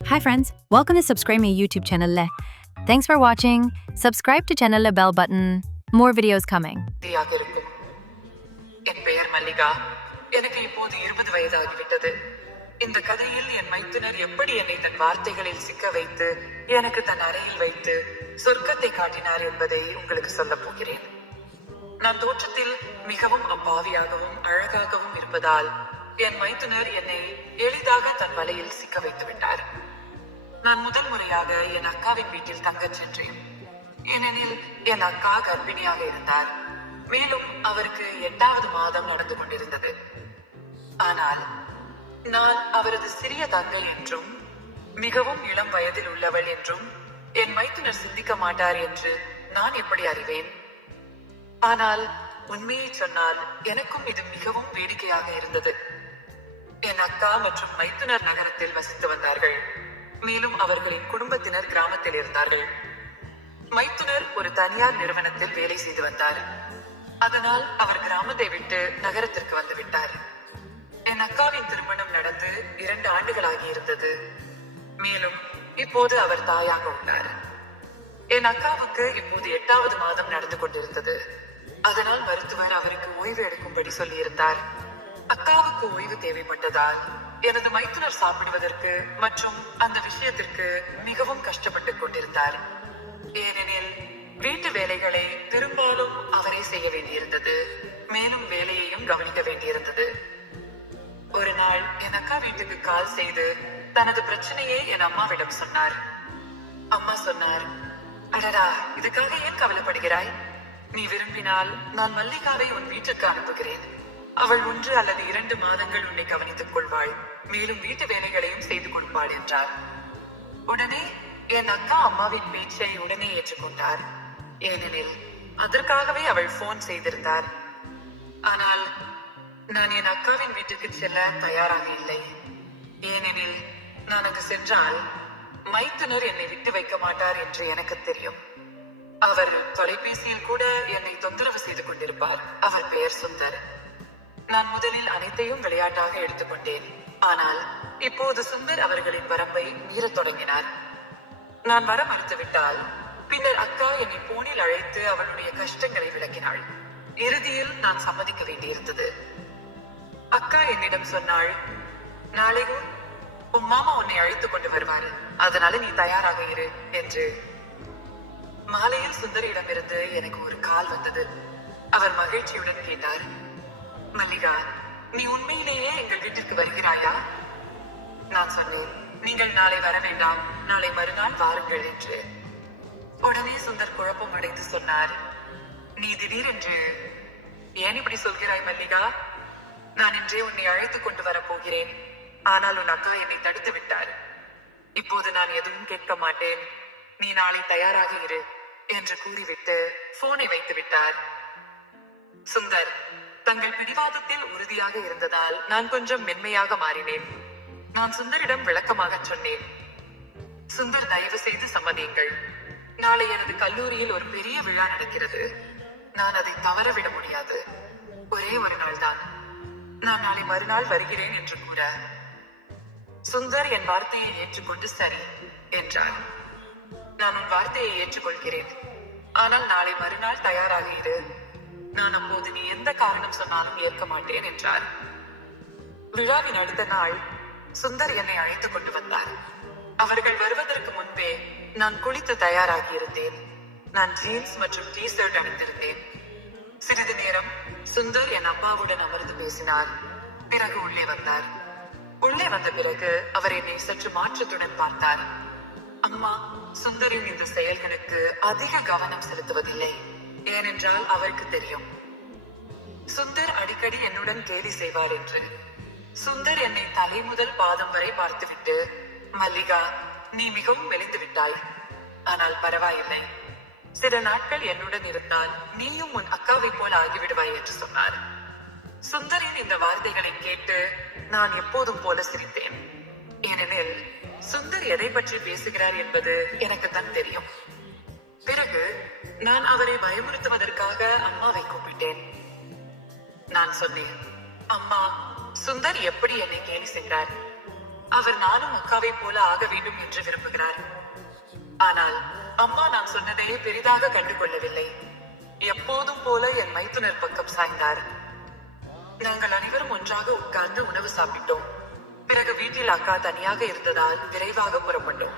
Hi friends, welcome to Subscribe Me YouTube channel. Thanks for watching. Subscribe to channel bell button. More videos coming. யாக இருக்கும். என் பெயர் மல்லிகா. எனக்கு இப்போது 20 வயதாகிவிட்டது. இந்த கதையில் என் மைத்துனர் எப்படி என்னை தன் வார்த்தைகளில் சிக்க வைத்து எனக்கு தன் அறையில் வைத்து சொர்க்கத்தை காட்டினார் என்பதை உங்களுக்கு சொல்ல போகிறேன். நான் தோற்றத்தில் மிகவும் அப்பாவியாகவும் அழகாகவும் இருப்பதால் என் மைத்துனர் என்னை எளிதாக தன் வலையில் சிக்க வைத்து விட்டார். நான் முதல் முறையாக என் அக்காவின் வீட்டில் தங்கச் சென்றேன். ஏனெனில் என் அக்கா கர்ப்பிணியாக இருந்தார். மேலும் அவருக்கு 8வது மாதம் நடந்து கொண்டிருந்தது. ஆனால் நான் அவரது சிறிய தங்கை என்றும் மிகவும் இளம் வயதில் உள்ளவள் என்றும் என் மைத்துனர் சிந்திக்க மாட்டார் என்று நான் எப்படி அறிவேன்? ஆனால் உண்மையை சொன்னால் எனக்கும் இது மிகவும் வேடிக்கையாக இருந்தது. என் அக்கா மற்றும் மைத்துனர் நகரத்தில் வசித்து வந்தார்கள். மேலும் அவர்களின் குடும்பத்தினர் கிராமத்தில் இருந்தார்கள். மைத்துனர் ஒரு தனியார் நிறுவனத்தில் வேலை செய்து வந்தார். அதனால் அவர் கிராமத்தை விட்டு நகரத்திற்கு வந்து விட்டார். என் அக்காவின் திருமணம் நடந்து 2 ஆண்டுகளாகி இருந்தது. மேலும் இப்போது அவர் தாயாக உள்ளார். என் அக்காவுக்கு இப்போது 8வது மாதம் நடந்து கொண்டிருந்தது. அதனால் மருத்துவர் அவருக்கு ஓய்வு எடுக்கும்படி சொல்லியிருந்தார். அக்காவுக்கு ஓய்வு தேவைப்பட்டதால் எனது மைத்துனர் சாப்பிடுவதற்கு மற்றும் அந்த விஷயத்திற்கு மிகவும் கஷ்டப்பட்டுக் கொண்டிருந்தார். ஏனெனில் வீட்டு வேலைகளை பெரும்பாலும் அவரே செய்ய வேண்டியிருந்தது. மேலும் வேலையையும் கவனிக்க வேண்டியிருந்தது. ஒரு நாள் என் அக்கா வீட்டுக்கு கால் செய்து தனது பிரச்சனையை என் அம்மாவிடம் சொன்னார். அம்மா சொன்னார், அடடா, இதுக்காக ஏன் கவலைப்படுகிறாய்? நீ விரும்பினால் நான் மல்லிகாவை உன் வீட்டுக்கு அனுப்புகிறேன். அவள் 1 அல்லது 2 மாதங்கள் உன்னை கவனித்துக் கொள்வாள். மேலும் வீட்டு வேலைகளையும் செய்து கொடுப்பாள் என்றார். உடனே என் அக்கா அம்மாவின் பேச்சை உடனே ஏற்றுக்கொண்டார். ஏனெனில் அதற்காகவே அவள் போன் செய்திருந்தார். ஆனால் நான் என் அக்காவின் வீட்டுக்கு செல்ல தயாராக இல்லை. ஏனெனில் நான் அங்கு சென்றால் மைத்துனர் என்னை விட்டு வைக்க மாட்டார் என்று எனக்கு தெரியும். அவர் தொலைபேசியில் கூட என்னை தொந்தரவு செய்து கொண்டிருப்பார். அவர் பெயர் சுந்தர். நான் முதலில் அனைத்தையும் விளையாட்டாக எடுத்துக்கொண்டேன். ஆனால் இப்போது சுந்தர் அவர்களின் வரம்பை மீறத் தொடங்கினார். நான் வர மறுத்துவிட்டால் பின்னர் அக்கா என்னை போனில் அழைத்து அவளுடைய கஷ்டங்களை விளக்கினாள். இறுதியில் நான் சம்மதிக்க வேண்டியிருந்தது. அக்கா என்னிடம் சொன்னாள், நாளை உன் மாமா உன்னை அழைத்துக் கொண்டு வருவார், அதனால நீ தயாராக இரு என்று. மாலையில் சுந்தரியிடமிருந்து எனக்கு ஒரு கால் வந்தது. அவர் மகிழ்ச்சியுடன் கேட்டார், மல்லிகா, நீ உண்மையிலேயே எங்கள் வீட்டிற்கு வருகிறாயா? நான் சொன்னேன், நீங்கள் நாளை வர வேண்டாம், நாளை மறுநாள் வாருங்கள் என்று. உடனே சுந்தர் குழப்பம் அடைந்து சொன்னார், நீ திடீரென்று ஏன் இப்படி சொல்கிறாய் மல்லிகா? நான் இன்றே உன்னை அழைத்துக் கொண்டு வரப்போகிறேன். ஆனால் உன் அக்கா என்னை தடுத்து விட்டார். இப்போது நான் எதுவும் கேட்க மாட்டேன், நீ நாளை தயாராக இரு என்று கூறிவிட்டு போனை வைத்து விட்டார். சுந்தர் தங்கள் பிடிவாதத்தில் உறுதியாக இருந்ததால் நான் கொஞ்சம் மென்மையாக மாறினேன். நான் சுந்தரிடம் விளக்கமாக சொன்னேன், சுந்தர், தயவு செய்து சம்மதியுங்கள். நாளை எனது கல்லூரியில் ஒரு பெரிய விழா நடக்கிறது. நான் அதை தவறவிட முடியாது. ஒரே ஒரு நாள் தான். நான் நாளை மறுநாள் வருகிறேன் என்று கூற சுந்தர் என் வார்த்தையை ஏற்றுக்கொண்டு சரி என்றார். நான் உன் வார்த்தையை ஏற்றுக்கொள்கிறேன். ஆனால் நாளை மறுநாள் தயாராக இரு. நான் அப்போது நீ எந்த காரணம் சொன்னாலும் ஏற்க மாட்டேன் என்றார். விழாவின் அடுத்த நாள் சுந்தர் என்னை அழைத்துக் கொண்டு வந்தார். அவர்கள் வருவதற்கு முன்பே நான் குளித்து தயாராகி இருந்தேன். நான் ஜீன்ஸ் மற்றும் டி-ஷர்ட் அணிந்திருந்தேன். சிறிது நேரம் சுந்தர் என் அப்பாவுடன் அமர்ந்து பேசினார். பிறகு உள்ளே வந்தார். உள்ளே வந்த பிறகு அவர் என்னை சற்று மாற்றத்துடன் பார்த்தார். அம்மா சுந்தரின் இந்த செயல்களுக்கு அதிக கவனம் செலுத்துவதில்லை. ஏனென்றால் அவருக்கு தெரியும் சுந்தர் அடிக்கடி என்னுடன் கேலி செய்வார் என்று. சுந்தர் என்னை தலை முதல் பாதம் வரை பார்த்துவிட்டு, மல்லிகா, நீ மிகவும் மெலிந்து விட்டாய். ஆனால் பரவாயில்லை, சில நாட்கள் என்னுடன் இருந்தால் நீயும் உன் அக்காவை போல் ஆகிவிடுவாய் என்று சொன்னார். சுந்தரின் இந்த வார்த்தைகளை கேட்டு நான் எப்போதும் போல சிரித்தேன். ஏனெனில் சுந்தர் எதை பற்றி பேசுகிறார் என்பது எனக்கு தான் தெரியும். பிறகு நான் அவரை பயமுறுத்துவதற்காக அம்மாவை கூப்பிட்டேன். நான் சொன்னேன், அம்மா, சுந்தர் எப்படி என்னை கேலி செய்கிறார்? அவர் நானும் அக்காவை போல ஆக வேண்டும் என்று விரும்புகிறார். ஆனால் அம்மா நான் சொன்னதையே பெரிதாக கண்டுகொள்ளவில்லை. எப்போதும் போல என் மைத்துனர் பக்கம் சாய்ந்தார். நாங்கள் அனைவரும் ஒன்றாக உட்கார்ந்து உணவு சாப்பிட்டோம். பிறகு வீட்டில் அக்கா தனியாக இருந்ததால் விரைவாக புறப்பட்டோம்.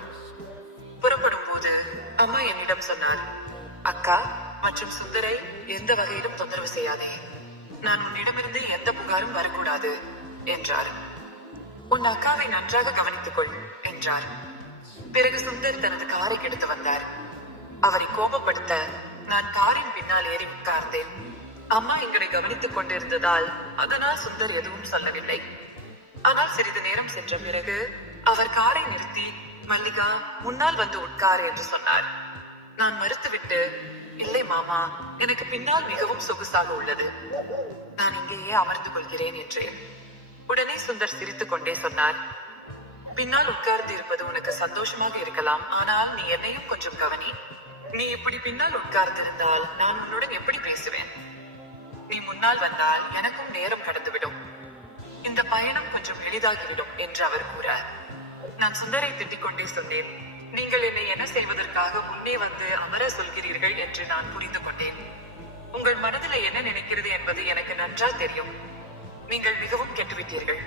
புறப்படும் போது அம்மா என்னிடம் சொன்னார், அக்கா மற்றும் சுந்தரை எந்த வகையிலும் தொந்தரவு செய்யாதே. நான் உன்னிடமிருந்து எந்த புகாரும் வரக்கூடாது என்றார். உன் அக்காவை நன்றாக கவனித்துக் கொள் என்றார். பிறகு சுந்தர் தனது காரை எடுத்து வந்தார். அவரை கோபப்படுத்த நான் காரின் பின்னால் ஏறி உட்கார்ந்தேன். அம்மா எங்களை கவனித்துக் கொண்டிருந்ததால் அதனால் சுந்தர் எதுவும் சொல்லவில்லை. ஆனால் சிறிது நேரம் சென்ற பிறகு அவர் காரை நிறுத்தி, மல்லிகா முன்னால் வந்து உட்கார் என்று சொன்னார். நான் மறுத்துவிட்டு, இல்லை மாமா, எனக்கு பின்னால் மிகவும் சொகுசாக உள்ளது, நான் இங்கேயே அமர்ந்து கொள்கிறேன் என்றேன். உடனே சுந்தர் சிரித்துக் கொண்டே சொன்னார், பின்னால் உட்கார்ந்து இருப்பது உனக்கு சந்தோஷமாக இருக்கலாம், ஆனால் நீ என்னையும் கொஞ்சம் கவனி. நீ இப்படி பின்னால் உட்கார்ந்திருந்தால் நான் உன்னுடன் எப்படி பேசுவேன்? நீ முன்னால் வந்தால் எனக்கும் நேரம் கடந்துவிடும், இந்த பயணம் கொஞ்சம் எளிதாகிவிடும் என்று அவர் கூற, நான் சுந்தரை திட்டிக் கொண்டே சொன்னேன், நீங்கள் என்னை என்ன செய்வதற்காக முன்னே வந்து அமர சொல்கிறீர்கள் என்று நான் புரிந்து கொண்டேன். உங்கள் மனதில் என்ன நினைக்கிறது என்பது எனக்கு நன்றாக தெரியும். நீங்கள் மிகவும் கெட்டுவிட்டீர்கள்.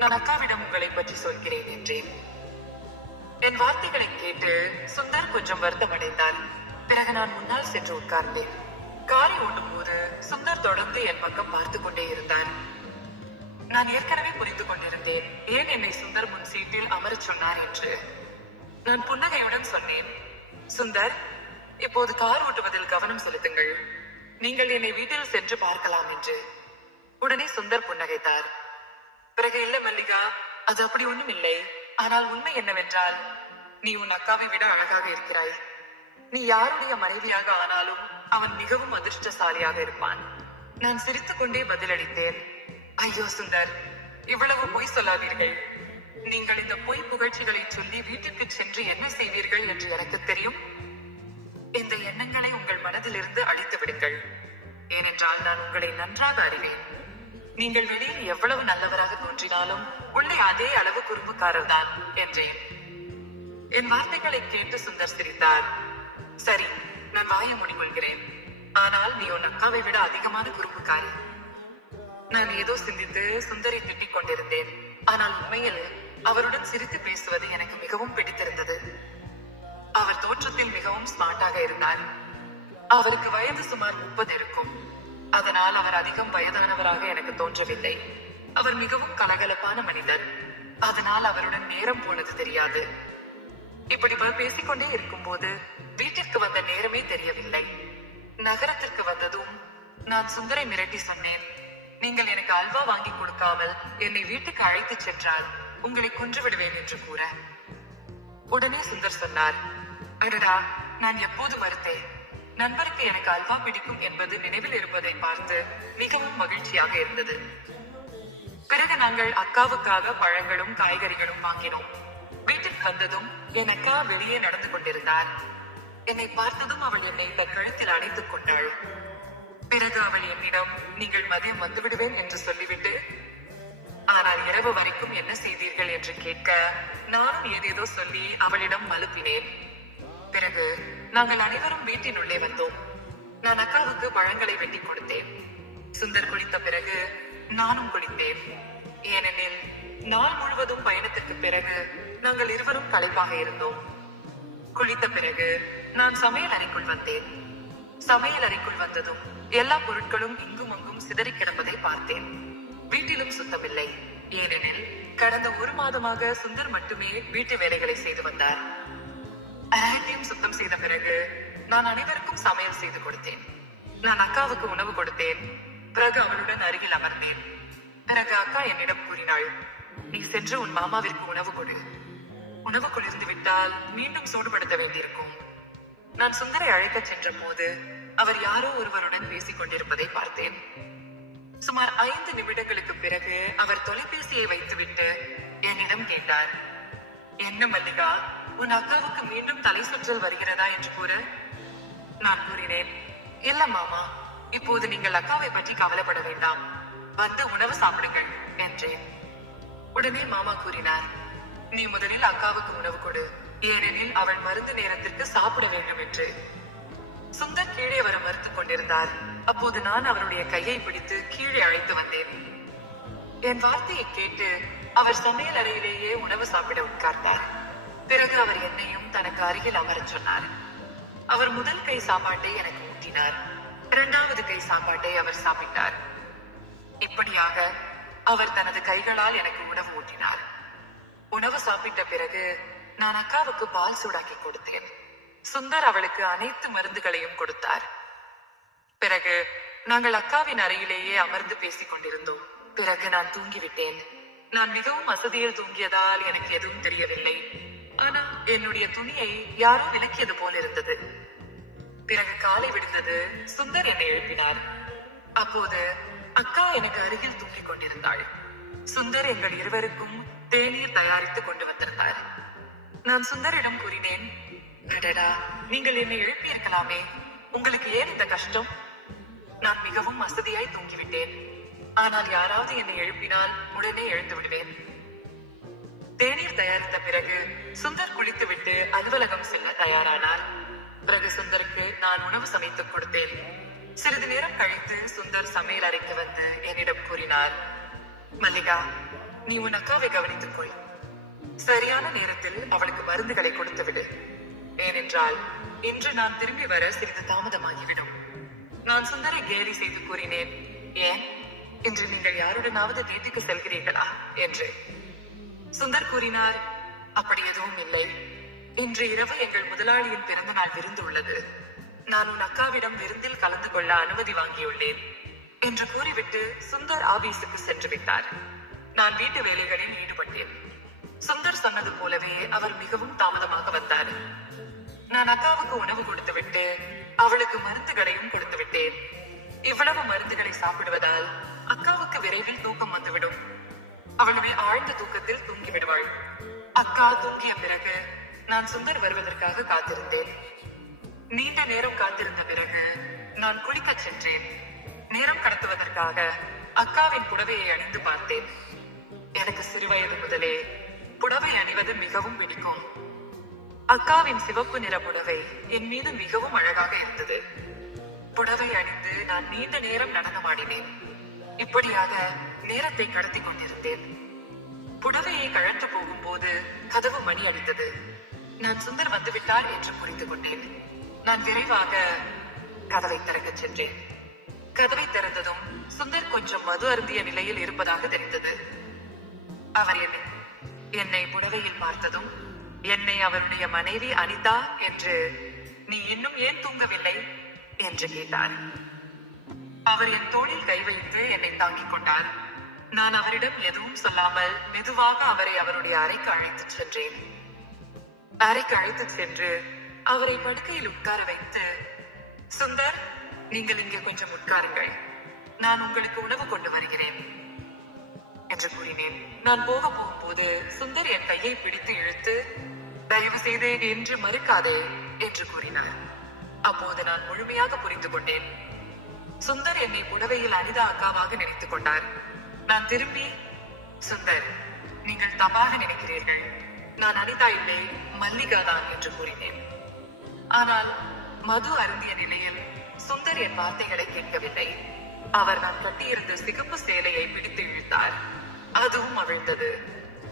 நான் அக்காவிடம் உங்களை பற்றி சொல்கிறேன் என்றேன். என் வார்த்தைகளை கேட்டு சுந்தர் கொஞ்சம் வருத்தம் அடைந்தார். பிறகு நான் முன்னால் சென்று உட்கார்ந்தேன். காரை ஓட்டும் போது சுந்தர் தொடர்ந்து என் பக்கம் பார்த்து கொண்டே இருந்தார். நான் ஏற்கனவே புரிந்து கொண்டிருந்தேன் ஏன் என்னை சுந்தர் முன் சீட்டில் அமரச் சொன்னார் என்று. நான் புன்னகையுடன் சொன்னேன், சுந்தர், இப்போது கார் ஓட்டுவதில் கவனம் செலுத்துங்கள், நீங்கள் என்னை வீட்டில் சென்று பார்க்கலாம் என்று. உடனே சுந்தர் புன்னகைத்தார். பிறகு, இல்ல மல்லிகா, அது அப்படி ஒண்ணும் இல்லை. ஆனால் உண்மை என்னவென்றால் நீ உன் அக்காவை விட அழகாக இருக்கிறாய். நீ யாருடைய மனைவியாக ஆனாலும் அவன் மிகவும் அதிர்ஷ்டசாலியாக இருப்பான். நான் சிரித்துக் கொண்டே பதிலளித்தேன், ஐயோ சுந்தர், இவ்வளவு பொய் சொல்லாதீர்கள். நீங்கள் இந்த பொய் புகழ்ச்சிகளை சொல்லி வீட்டுக்கு சென்று என்ன செய்வீர்கள் என்று எனக்கு தெரியும். இந்த எண்ணங்களை உங்கள் மனதிலிருந்து அழித்து விடுங்கள். ஏனென்றால் நான் உங்களை நன்றாக அறிவேன். நீங்கள் வெளியில் எவ்வளவு நல்லவராக தோன்றினாலும் உள்ளே அதே அளவு குறும்புக்காரர் தான் என்றேன். என் வார்த்தைகளை கேட்டு சுந்தர் சிரித்தார். சரி, நான் வாயை மூடிக்கொள்கிறேன். ஆனால் நீ உன் அக்காவை விட அதிகமான குறும்புக்காரர். நான் ஏதோ சிந்தித்து சுந்தரை திட்டிக் கொண்டிருந்தேன். ஆனால் உண்மையில் அவருடன் சிரித்து பேசுவது எனக்கு மிகவும் பிடித்திருந்தது. அவர் தோற்றத்தில் மிகவும் ஸ்மார்ட்டாக இருந்தார். அவருக்கு வயது சுமார் 30 இருக்கும். அதனால் அவர் அதிகம் வயதானவராக எனக்கு தோன்றவில்லை. அவர் மிகவும் கலகலப்பான மனிதர். அதனால் அவருடன் நேரம் போனது தெரியாது. இப்படி பேசிக்கொண்டே இருக்கும் போது வீட்டிற்கு வந்த நேரமே தெரியவில்லை. நகரத்திற்கு வந்ததும் நான் சுந்தரை மிரட்டி சொன்னேன், நீங்கள் எனக்கு அல்வா வாங்கி கொடுக்காமல் என்னை வீட்டுக்கு அழைத்து சென்றால் உங்களை கொன்று விடுவேன் என்று கூற, உடனே சுந்தர் சொன்னார், அடடா, நான் எப்போது மறுத்தேன். நண்பருக்கு எனக்கு அல்வா பிடிக்கும் என்பது நினைவில் இருப்பதை பார்த்து மிகவும் மகிழ்ச்சியாக இருந்தது. பிறகு நாங்கள் அக்காவுக்காக பழங்களும் காய்கறிகளும் வாங்கினோம். வீட்டிற்கு வந்ததும் என் அக்கா வெளியே நடந்து கொண்டிருந்தார். என்னை பார்த்ததும் அவள் என்னை தன் கழுத்தில் அணைத்துக் கொண்டாள். பிறகு அவள் என்னிடம், நீங்கள் மதியம் வந்து விடுவேன் என்று சொல்லிவிட்டு, ஆனால் இரவு வரைக்கும் என்ன செய்தீர்கள் என்று கேட்க நானும் ஏதேதோ சொல்லி அவளிடம் மழுப்பினேன். பிறகு நாங்கள் அனைவரும் வீட்டின் உள்ளே வந்தோம். நான் அக்காவுக்கு பழங்களை வெட்டி கொடுத்தேன். சுந்தர் குளித்த பிறகு நானும் குளித்தேன். ஏனெனில் நாள் முழுவதும் பயணத்திற்கு பிறகு நாங்கள் இருவரும் களைப்பாக இருந்தோம். குளித்த பிறகு நான் சமையல் அறைக்குள் வந்தேன். சமையல் அறைக்குள் வந்ததும் எல்லா பொருட்களும் இங்கும் அங்கும் சிதறி கிடப்பதை பார்த்தேன். வீட்டிலும் சுத்தமில்லை. ஏனெனில் கடந்த 1 மாதமாக சுந்தர் மட்டுமே வீட்டு வேலைகளை செய்து வந்தார். அனைத்தையும் சுத்தம் செய்த பிறகு நான் அனைவருக்கும் சமையல் செய்து கொடுத்தேன். நான் அக்காவுக்கு உணவு கொடுத்தேன். பிறகு அவளுடன் அருகில் அமர்ந்தேன். பிறகு அக்கா என்னிடம் கூறினாள், நீ சென்று உன் மாமாவிற்கு உணவு கொடு. உணவு குளிர்ந்து விட்டால் மீண்டும் சூடுபடுத்த வேண்டியிருக்கும். நான் சுந்தரை அழைக்க சென்ற போது அவர் யாரோ ஒருவருடன் பேசிக் கொண்டிருப்பதை பார்த்தேன். சுமார் 5 நிமிடங்களுக்கு பிறகு அவர் தொலைபேசியை வைத்துவிட்டு என்னிடம் கேட்டார், என்ன மல்லிகா, உன் அக்காவுக்கு மீண்டும் தலை சுற்றல் வருகிறதா என்று கூற, நான் கூறினேன், இல்ல மாமா, இப்போது நீங்கள் அக்காவை பற்றி கவலைப்பட வேண்டாம், வந்து உணவு சாப்பிடுங்கள் என்றேன். உடனே மாமா கூறினார், நீ முதலில் அக்காவுக்கு உணவு கொடு, ஏனெனில் அவள் மருந்து நேரத்திற்கு சாப்பிட வேண்டும் என்று. சுந்தர் கீழே வர மறுத்துக் கொண்டிருந்தார். அப்போது நான் அவருடைய கையை பிடித்து கீழே அழைத்து வந்தேன். என் வார்த்தையை கேட்டு அவர் சமையல் அறையிலேயே உணவு சாப்பிட உட்கார்ந்தார். பிறகு அவர் என்னையும் தனக்கு அருகில் அமரச் சொன்னார். அவர் முதல் கை சாப்பாட்டை எனக்கு ஊட்டினார். இரண்டாவது கை சாப்பாட்டை அவர் சாப்பிட்டார். இப்படியாக அவர் தனது கைகளால் எனக்கு உணவு ஊட்டினார். உணவு சாப்பிட்ட பிறகு நான் அக்காவுக்கு பால் சூடாக்கி கொடுத்தேன். சுந்தர் அவளுக்கு அனைத்து மருந்துகளையும் கொடுத்தார். பிறகு நாங்கள் அக்காவின் அறையிலேயே அமர்ந்து பேசிக் கொண்டிருந்தோம். பிறகு நான் தூங்கிவிட்டேன். நான் மிகவும் வசதியில் தூங்கியதால் எனக்கு எதுவும் தெரியவில்லை. ஆனால் என்னுடைய துணியை யாரோ விலக்கியது போல் இருந்தது. பிறகு காலை விடுந்தது. சுந்தர் என்னை எழுப்பினார். அப்போது அக்கா எனக்கு அருகில் தூங்கிக் கொண்டிருந்தாள். சுந்தர் எங்கள் இருவருக்கும் தேநீர் தயாரித்து கொண்டு வந்திருந்தார். நான் சுந்தரிடம் கூறினேன், அடடா, நீங்கள் என்னை எழுப்பியிருக்கலாமே, உங்களுக்கு ஏன் இந்த கஷ்டம்? நான் மிகவும் வசதியாய் தூங்கிவிட்டேன். ஆனால் யாராவது என்னை எழுப்பினால் உடனே எழுந்து விடுவேன். தேநீர் தயாரித்த பிறகு சுந்தர் குளித்துவிட்டு அலுவலகம் செல்ல தயாரானார். பிறகு சுந்தருக்கு நான் உணவு சமைத்துக் கொடுத்தேன். சிறிது நேரம் கழித்து சுந்தர் சமையல் அறைக்கு வந்து என்னிடம் கூறினார், மல்லிகா, நீ உன் அக்காவை கவனித்துக் கொள். சரியான நேரத்தில் அவளுக்கு மருந்துகளை கொடுத்து விடு. ஏனென்றால் இன்று நான் திரும்பி வர சிறிது தாமதமாகிவிடும். நான் சுந்தரை கேலி செய்து கூறினேன், ஏன், இன்று நீங்கள் யாருடனாவது வீட்டுக்கு செல்கிறீர்களா என்று. சுந்தர் கூறினார், அப்படி எதுவும் இல்லை. இன்று இரவு எங்கள் முதலாளியின் பிறந்த நாள் விருந்து உள்ளது. நான் உன் அக்காவிடம் விருந்தில் கலந்து கொள்ள அனுமதி வாங்கியுள்ளேன் என்று கூறிவிட்டு சுந்தர் ஆபீஸுக்கு சென்று விட்டார். நான் வீட்டு வேலைகளில் ஈடுபட்டேன். சுந்தர் சொன்னது போலவே அவர் மிகவும் தாமதமாக வந்தார். நான் அக்காவுக்கு உணவு கொடுத்து விட்டு அவளுக்கு மருந்துகளையும் கொடுத்து விட்டேன். இவ்வளவு மருந்துகளை சாப்பிடுவதால் அக்காவுக்கு விரைவில் தூக்கம் வந்துவிடும். அவளுமே ஆழ்ந்த தூக்கத்தில் தூங்கி விடுவாள். அக்கா தூங்கிய பிறகு நான் சுந்தர் வருவதற்காக காத்திருந்தேன். நீண்ட நேரம் காத்திருந்த பிறகு நான் குளிக்கச் சென்றேன். நேரம் கடத்துவதற்காக அக்காவின் புடவையை அணிந்து பார்த்தேன். எனக்கு சிறுவயது முதலே புடவை அணிவது மிகவும் பிடிக்கும். அக்காவின் சிவப்பு நிற புடவை என் மீது மிகவும் அழகாக இருந்தது. புடவை அணிந்து நான் நீண்ட நேரம் நடனமாடினேன். இப்படியாக நேரத்தை கடத்தி கொண்டிருந்தேன். புடவையை கழந்து போகும்போது கதவு மணி அடித்தது. நான் சுந்தர் வந்துவிட்டார் என்று புரிந்து கொண்டேன். நான் விரைவாக கதவை திறக்கச் சென்றேன். கதவை திறந்ததும் சுந்தர் கொஞ்சம் மது அருந்திய நிலையில் இருப்பதாக தெரிந்தது. அவர் என்னை புடவையில் பார்த்ததும் என்னை அவருடைய மனைவி அனிதா என்று, நீ இன்னும் ஏன் தூங்கவில்லை என்று கேட்டார். அவர் என் தோளில் கை வைத்து என்னை தாங்கிக் கொண்டார். நான் அவரிடம் எதுவும் சொல்லாமல் மெதுவாக அவரை அவருடைய அறைக்கு அழைத்துச் சென்றேன். அறைக்கு அழைத்துச் சென்று அவரை படுக்கையில் உட்கார வைத்து, சுந்தர், நீங்கள் இங்கே கொஞ்சம் உட்காருங்கள், நான் உங்களுக்கு உணவு கொண்டு வருகிறேன் என்று கூறினேன். நான் போகும்போது சுந்தர் என் கையை பிடித்து இழுத்து, தயவு செய்து என்று மறுக்காதே என்று கூறினார். அப்போது நான் முழுமையாக புரிந்து கொண்டேன். சுந்தர் என்னை புடவையில் அனிதா அக்காவாக நினைத்துக் கொண்டார். நான் திரும்பி, சுந்தர், நீங்கள் தப்பாக நினைக்கிறீர்கள், நான் அனிதா இல்லை, மல்லிகா தான் என்று கூறினேன். ஆனால் மது அருந்திய நிலையில் சுந்தர் என் வார்த்தைகளை கேட்கவில்லை. அவர் நான் கட்டியிருந்த சிகப்பு சேலையை பிடித்து இழுத்தார். அதுவும் அவிழ்ந்தது.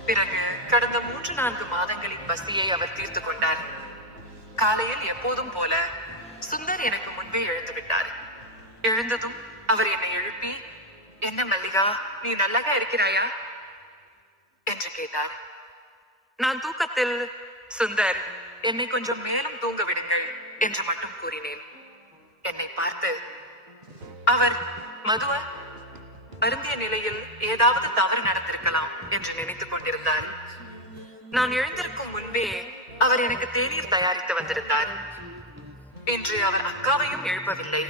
பிறகு கடந்த 3-4 மாதங்களின் பசியை அவர் தீர்த்து கொண்டார். காலையில் எப்போதும் போல சுந்தர் எனக்கு முன்பே எழுந்து விட்டார். எழுந்ததும் அவர் என்னை எழுப்பி, என்ன மல்லிகா, நீ நல்லாக இருக்கிறாயா என்று கேட்டார். நான் தூக்கத்தில், சுந்தர், என்னை கொஞ்சம் மேலும் தூங்க விடுங்கள் என்று மட்டும் கூறினேன். என்னை பார்த்து அவர், மதுவ அருந்திய நிலையில் ஏதாவது தவறு நடந்திருக்கலாம் என்று நினைத்துக் கொண்டிருந்தார். நான் எழுந்திருக்கும் முன்பே அவர் எனக்கு தேநீர் தயாரித்து வந்திருந்தார். இன்று அவர் அக்காவையும் எழுப்பவில்லை.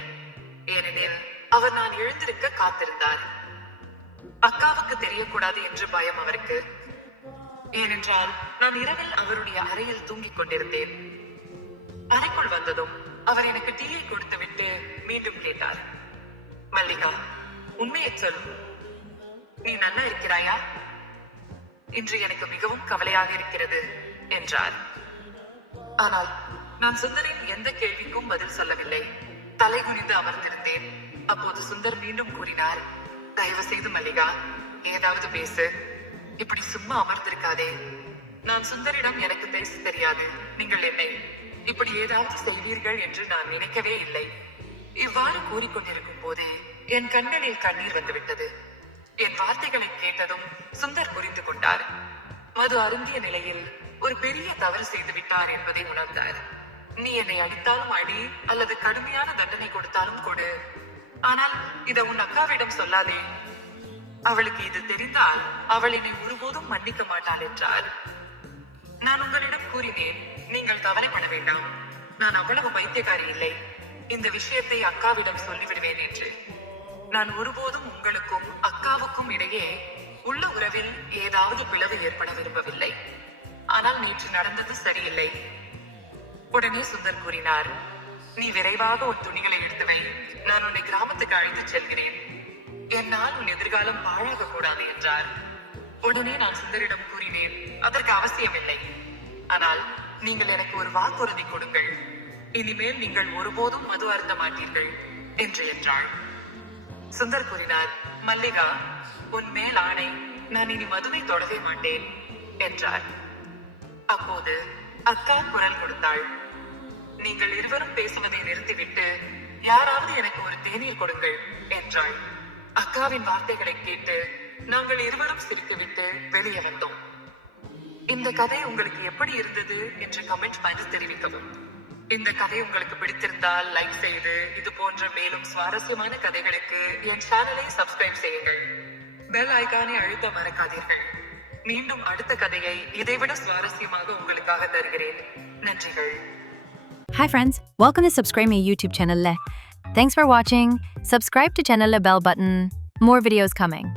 ஏனெனில் அவர் நான் எழுந்திருக்க காத்திருந்தார். அக்காவுக்கு தெரியக்கூடாது என்று பயம் அவருக்கு. ஏனென்றால் நான் இரவில் அவருடைய அறையில் தூங்கிக் கொண்டிருந்தேன். அறைக்குள் வந்ததும் அவர் எனக்கு டீயை கொடுத்து விட்டு மீண்டும் கேட்டார், மல்லிகா, உண்மையை சொல், நீ நல்லா இருக்கிறாயா? இன்று எனக்கு மிகவும் கவலையாக இருக்கிறது என்றார். ஆனால் நான் சுந்தரின் எந்த கேள்விக்கும் பதில் சொல்லவில்லை. தலை குனிந்து அமர்ந்திருந்தேன். அப்போது சுந்தர் மீண்டும் கூறினார், தயவு செய்து மல்லிகா, ஏதாவது பேசு. இப்படி சும்மா அமர்ந்திருக்காதே. நான் சுந்தரிடம் எனக்கு பேச தெரியாது, நீங்கள் என்னை இப்படி ஏதாவது செய்வீர்கள் என்று நான் நினைக்கவே இல்லை. இவ்வாறு கூறிக்கொண்டிருக்கும் போதே என் கண்களில் கண்ணீர் வந்துவிட்டது. என் வார்த்தைகளை கேட்டதும் சுந்தர் புரிந்து கொண்டார். மது அருந்திய நிலையில் ஒரு பெரிய தவறு செய்து விட்டார் என்பதை உணர்ந்தார். நீ என்னை அடித்தாலும் அடி, அல்லது கடுமையான தண்டனை கொடுத்தாலும் கொடு. ஆனால் இதை உன் அக்காவிடம் சொல்லாதே. அவளுக்கு இது தெரிந்தால் அவள் என்னை ஒருபோதும் மன்னிக்க மாட்டாள் என்றார். நான் உங்களிடம் கூறினேன், நீங்கள் கவலைப்பட வேண்டாம், நான் அவ்வளவு பைத்தியக்காரி இல்லை. இந்த விஷயத்தை அக்காவிடம் சொல்லிவிடுவேன் என்று. நான் ஒருபோதும் உங்களுக்கும் அக்காவுக்கும் இடையே உள்ள உறவில் ஏதாவது பிளவு ஏற்பட விரும்பவில்லை. ஆனால் நேற்று நடந்தது சரியில்லை. உடனே சுந்தர் கூறினார், நீ விரைவாக உன் துணிகளை எடுத்து வை. நான் உன்னை கிராமத்துக்கு அழைத்துச் செல்கிறேன். என்னால் உன் எதிர்காலம் பாழாக கூடாது என்றார். உடனே நான் சுந்தரிடம் கூறினேன், அதற்கு அவசியமில்லை. ஆனால் நீங்கள் எனக்கு ஒரு வாக்குறுதி கொடுங்கள். இனிமேல் நீங்கள் ஒருபோதும் மது அருந்த மாட்டீர்கள் என்று என்றாள். சுந்தர் கூறினார், மல்லிகா, உன் மேல் ஆணை, நான் இனி மதுவை தொடவே மாட்டேன் என்றார். அப்போது அக்கா குரல் கொடுத்தாள். நீங்கள் இருவரும் பேசுவதை நிறுத்திவிட்டு யாராவது எனக்கு ஒரு தேநீர் கொடுங்கள் என்றாள். அக்காவின் வார்த்தைகளை கேட்டு நாங்கள் இருவரும் சிரித்துவிட்டு வெளியே வந்தோம். இந்த கதை உங்களுக்கு எப்படி இருந்தது என்று கமெண்ட் பண்ணி தெரிவிக்கவும். இந்த கதை உங்களுக்கு பிடித்திருந்தால் லைக் செய்து இது போன்ற மேலும் சுவாரஸ்யமான கதைகளுக்கு என் சேனலை சப்ஸ்கிரைப் செய்யுங்கள். பெல் ஐகானை அழுத்த மறக்காதீர்கள். மீண்டும் அடுத்த கதையை இதைவிட சுவாரஸ்யமாக உங்களுக்காக தருகிறேன். நன்றிகள். Hi friends, welcome to subscribe my YouTube channel. Thanks for watching. Subscribe to channel bell button. More videos coming.